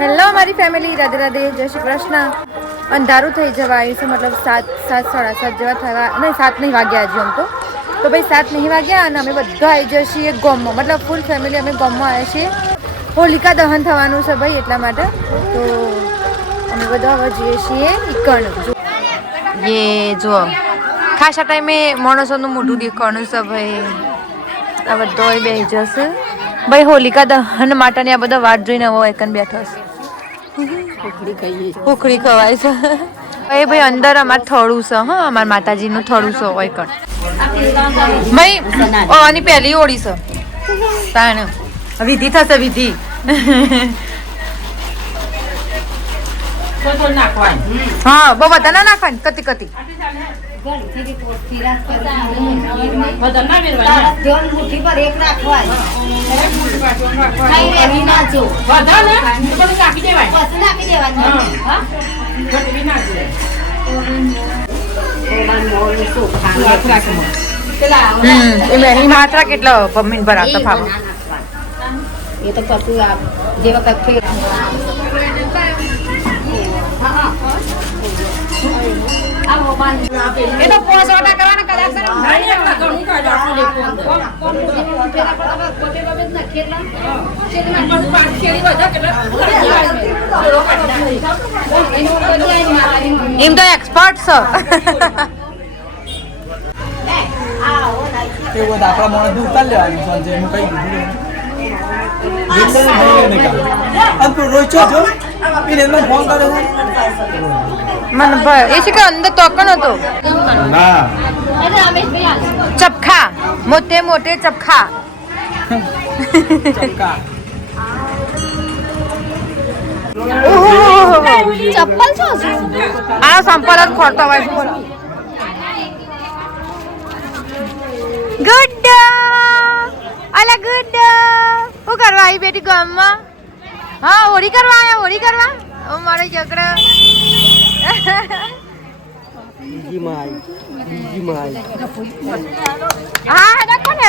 Hello મારી family, Radhe Radhe, જય શ્રી કૃષ્ણ. અંધારું થઈ જવા આવ્યું છે, મતલબ 7:30 જેવા થવા નહીં, 7 નહીં વાગ્યા હજી આમ તો ભાઈ 7 નહીં વાગ્યા અને અમે બધા આવી જઈએ છીએ ગામમાં, મતલબ ફૂલ ફેમિલી અમે ગામમાં આવ્યા છીએ. હોલિકા દહન થવાનું છે ભાઈ, એટલા માટે તો અમે બધા હવે જઈએ છીએ ઈકણ. ये જો ખાસા ટાઈમે માણસોનું મોઢું દેખાવાનું છે ભાઈ. આ બધો બેસી જશે ભાઈ હોલિકા દહન માટેની. આ બધા વાટ જોઈને હવે એકન બેઠા છે. ઉખડી ખવાય છે એ ભાઈ. અંદર અમારે થોડું છે, હા અમારા માતાજીનું થોડું છે એકન ભાઈ. આની પહેલી ઓળી છે તાણ વિધિ થશે, વિધિ. હા બહુ બધા ના નાખવાની, કતી કતી. માત્રા કેટલા મમ્મી ભરાતા ફાવો એ તો પછી જે વખત એ તો પોસોટા કરવાના કદાચ એમ તો એક્સપર્ટ છો. એવો દાખલા માણસ ઉતાર લેવાનું સંજય હું કઈ મને ભાઈ એ છે કે અંદર તોકણ હતો ચપખા, મોટે મોટે ચપખા. ચપ્પલ છો આ સંપલ જ ખોરતો હોય. ગુડ અલા ગુડ. શું કરવા આવી બેટી ગામમાં? હા હોળી કરવા આવ્યા, હોળી કરવા. ઓ મારો છોકરો હા રાખો ને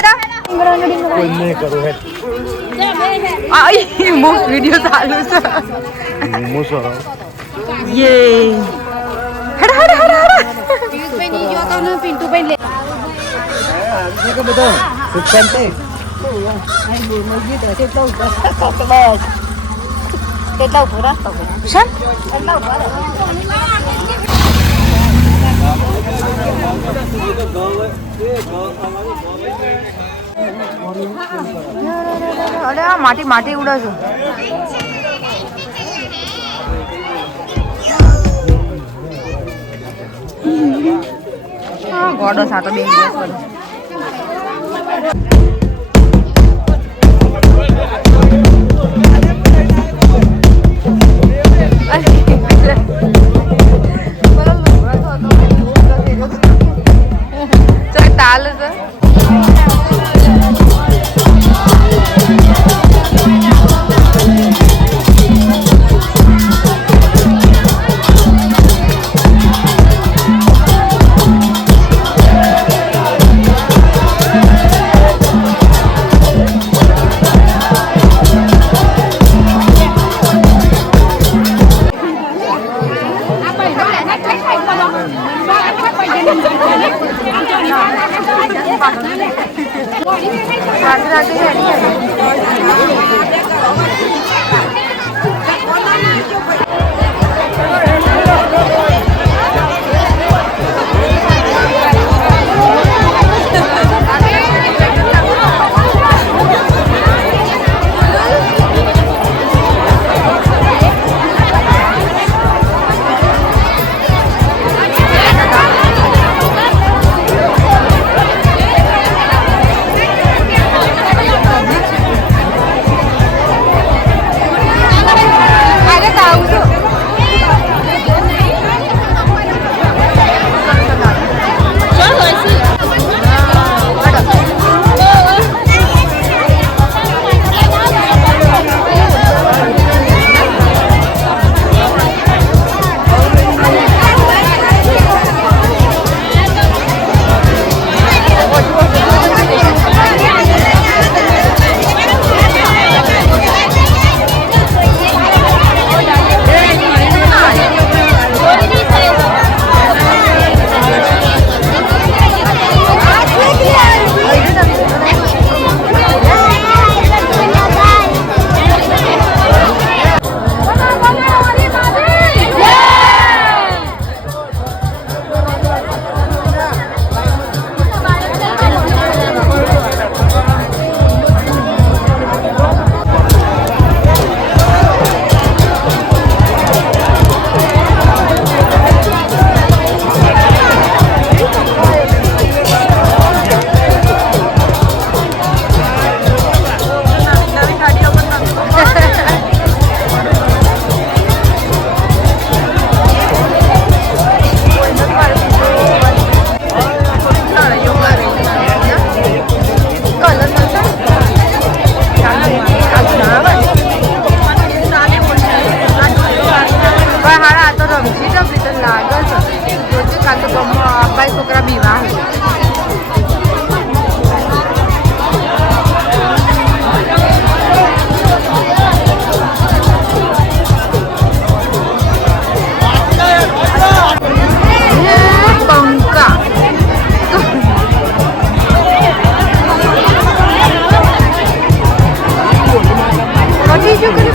વિડીયો ચાલુ છે. યે હડ હડ હડ હડ પિન્ટુભાઈ લે બધો સુખશાંતિ. કેટલા ઉભો રાખતો શાન કેટલા ઉભો અરે આ માટી માટી ઉડે છે. હા ગોડો સાતો બે દિવસ બધો. તાલ છે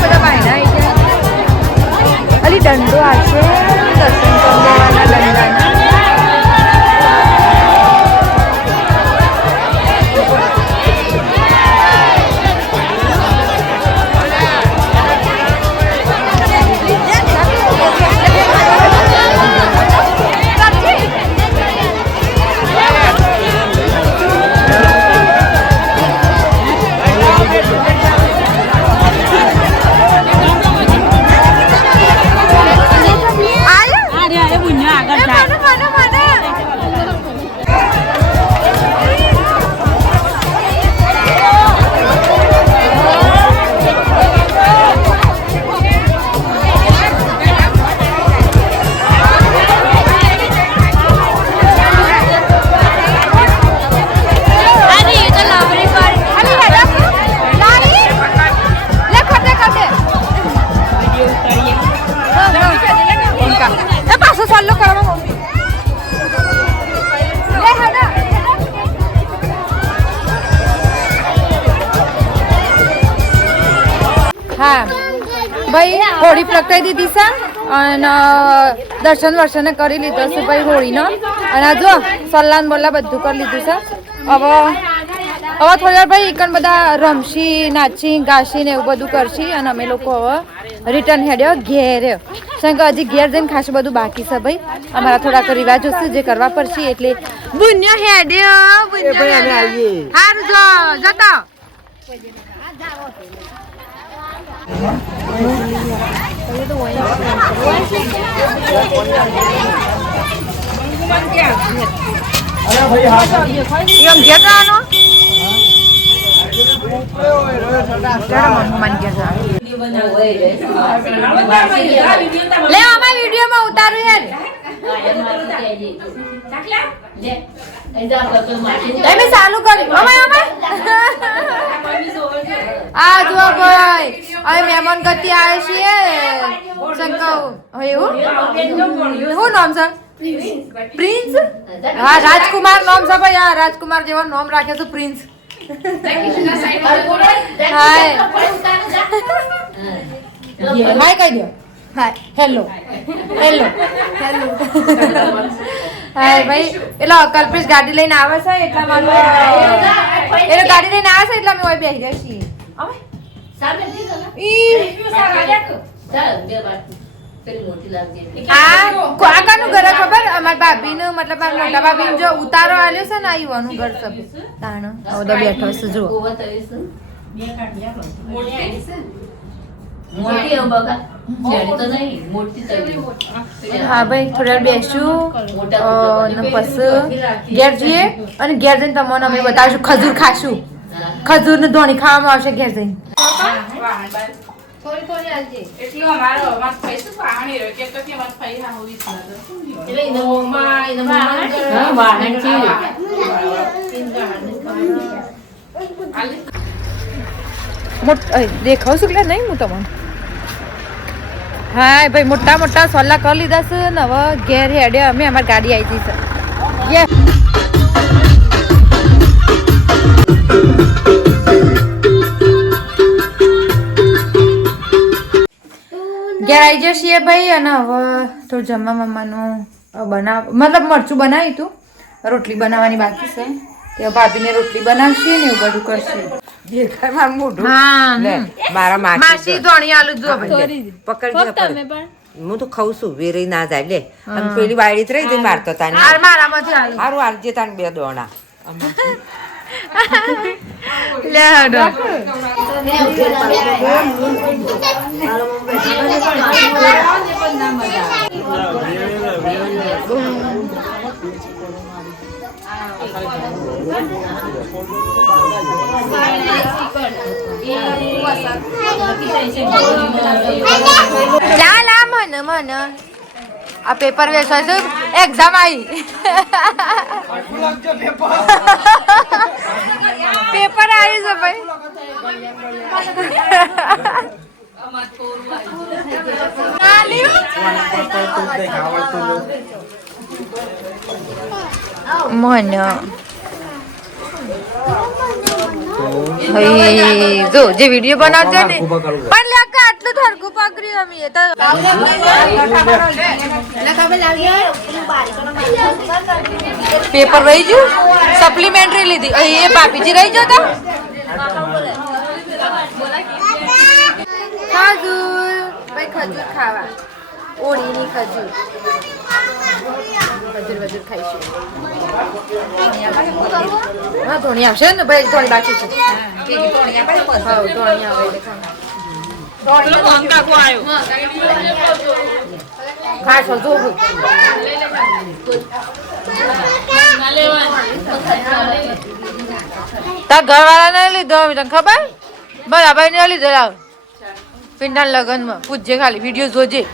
બધા ભાઈના આવી ગયા. અલી દંડો આવશે દર્શન કરવાના દંડાના. હા ભાઈ હોળી પ્રગટાઈ દીધી છે અને દર્શન વર્શન કરી લીધો છે ભાઈ હોળીનો. અને જો સલ્લાન બોલા બધું કરી લીધું છે. હવે થોડી વાર ભાઈ એકન બધા રમશી નાચી ગાશી ને એવું બધું કરશી અને અમે લોકો હવે રિટર્ન હેડ્યો ઘેર. કારણ કે હજી ઘેર જઈને ખાસું બધું બાકી છે ભાઈ. અમારા થોડાક રિવાજો છે જે કરવા પડશે એટલે બુન્યો હેડ્યો હારું જો જતા એમ ઘેર જવાનો લે અમારા વિડીયોમાં ઉતારું યાર. તમે ચાલુ કર્યું આ જો ભાઈ અમે મહેમાન ગતિ આવે છીએ શંકર એવું શું નામ છે પ્રિન્સ. હા રાજકુમાર નામ છે ભાઈ. આ રાજકુમાર જેવો નામ રાખે છે પ્રિન્સ. હાય કહી દો. Hi hello hello hello hi ભાઈ. એટલે કલ્પેશ ગાડી લઈને આવે છે એટલા માટે એટલે ગાડી લઈને આવે છે એટલે અમે ઓય બેસી રહ્યા છીએ. કાકાનું ઘર ખબર અમારા ભાભીનું મતલબ મારા મોટા ભાભીને જો ઉતારો આલ્યો છે ને ઈવાનું ઘર સબ તાણ હવે બેઠો છે જો. હા ભાઈ થોડી વાર બેસું પછી ઘેર જઈએ અને ઘેર જઈને તમને અમે બતાવીશું ખજૂર ખાશું. ખજૂર ને ધોણી ખાવામાં આવશે ઘેર જઈને. દેખાવ છું એટલે નહીં હું તમને. હા ભાઈ મોટા મોટા સોલા કરી લીધા છે ને હવે ઘેર હેડે અમે. અમારી ગાડી આવી છે ઘેર આવી જશે ભાઈ. અને હવે થોડું જમવા મમ્માનું મતલબ મરચું બનાવ્યું હતું. રોટલી બનાવવાની બાકી છે. તે ભાભીને રોટલી બનાવશે ને એવું બધું કરશે. મારા માસી ધોણી આલુ જો પકડ હું તો ખાઉં છું વેરી ના જાય લે. અને પેલી વાયડી રહી જઈ મારતો તાની મારામાંથી આલુ સારું આલજે તાન બે દોણા લે હડો ચાલ મને મને આ પેપર વેચવા છે એક્ઝામ આવી પેપર આવી છે ભાઈ મને જો જે વિડીયો બનાવજો ને પણ આટલું તો ધરકું પકડ્યું અમે એ તો પેપર રહી ગયું સપ્લિમેન્ટરી લીધી એ પાપીજી રહી ગયો તો ખજૂર ભાઈ ખજૂર ખાવા ઓળીની ખજૂર ખજૂર ખાઈશું હા ધોણી આવશે ને ભાઈ ધોણી બાકી છે હા ધોણી આવે ખાસ જો તાર ઘરવાળા ને લીધો તને ખબર બરાબર ને લીધો લાવ પિંડા લગનમાં પૂછજે ખાલી વિડીયો જોજે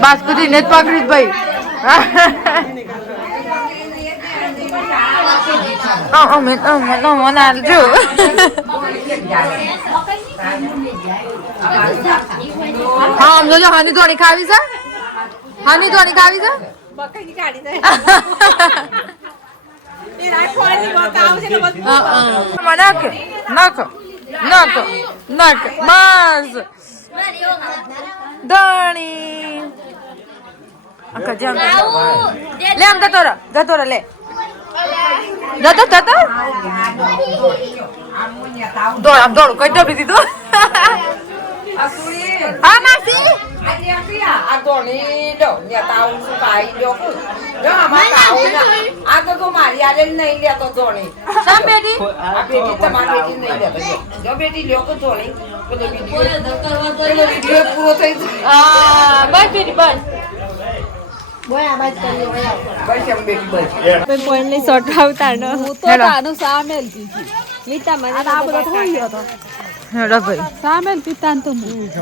બાસ્કુટી ને જ પકડી ભાઈ મને આલજો હા અમને જો હાની ધોણી ખાવી છે હાની ધોણી ખાવી છે નાખો નાખો નાખો નાખો બસ ધોણી લે આમ જતો રહો લે જતો દોડું કઈ ડબી દીધું હા માસી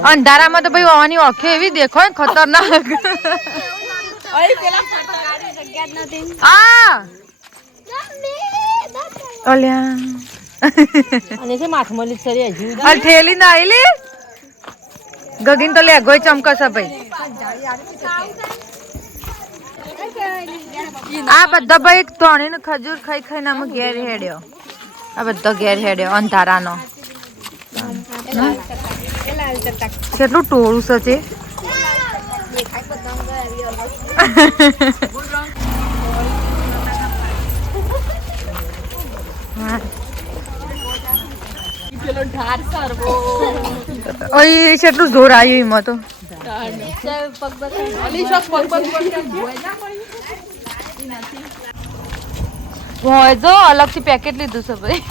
અંધારામાં તો ભાઈ ઓની ઓખે એવી દેખો ખતરનાક થેલી ના આવેલી ગગીન તો લે ગોઈ ચમકશે ભાઈ આ બધા ભાઈ ત્રણે ને ખજૂર ખાઈ ખાઈને આમાં ઘેર હેડ્યો આ બધા ઘેર હેડ્યો અંધારાનો કેટલું ટોળું છે કેટલું જોર આવ્યું એમાં તો જો અલગથી પેકેટ લીધું છે ભાઈ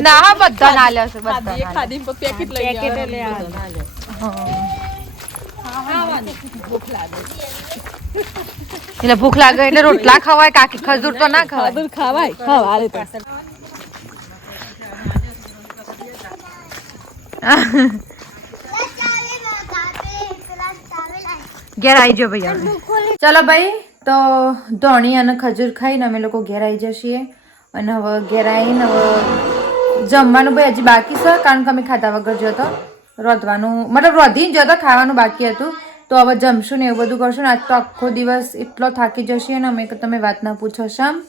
ના બધા ના લે છે બધા એટલે ભૂખ લાગે એટલે રોટલા ખવાય કાકી ખજૂર તો ના ખવાય ઘેર આવી જાઓ ભાઈ ચલો ભાઈ તો ધોણી અને ખજૂર ખાઈને અમે લોકો ઘેર આવી જઈએ અને હવે ઘેર આવીને હવે જમવાનું ભાઈ હજી બાકી છે કારણ કે અમે ખાધા વગર જતો રોધવાનું મતલબ રોધીને જતો ખાવાનું બાકી હતું તો હવે જમશું ને એવું બધું કરશું ને આજ તો આખો દિવસ એટલો થાકી જશે ને અમે તમે વાત ના પૂછો શામ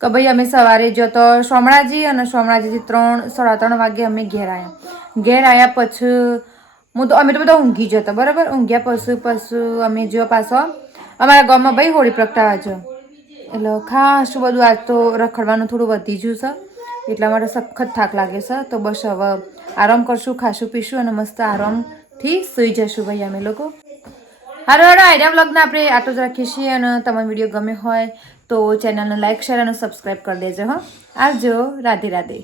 કે ભાઈ અમે સવારે જતો સોમણાજી અને સોમણાજીથી 3-3:30 વાગે અમે ઘેર આવ્યા પછી અમે તો બધા ઊંઘી જતા બરાબર ઊંઘ્યા પછી અમે જો પાછો અમારા ગામમાં ભાઈ હોળી પ્રગટાવા જો એટલે ખાસું બધું આજ તો રખડવાનું થોડું વધી ગયું છે એટલા માટે સખત થાક લાગે છે તો બસ હવે આરામ કરશું ખાશું પીશું અને મસ્ત આરામથી સૂઈ જશું ભાઈ અમે લોકો હારો આઈડિયા વ્લોગને આપણે આટલું જ રાખીએ છીએ અને તમારો વિડીયો ગમે હોય તો ચેનલને લાઈક શેર અને સબસ્ક્રાઈબ કરી દેજો હા આવજો રાધે રાધે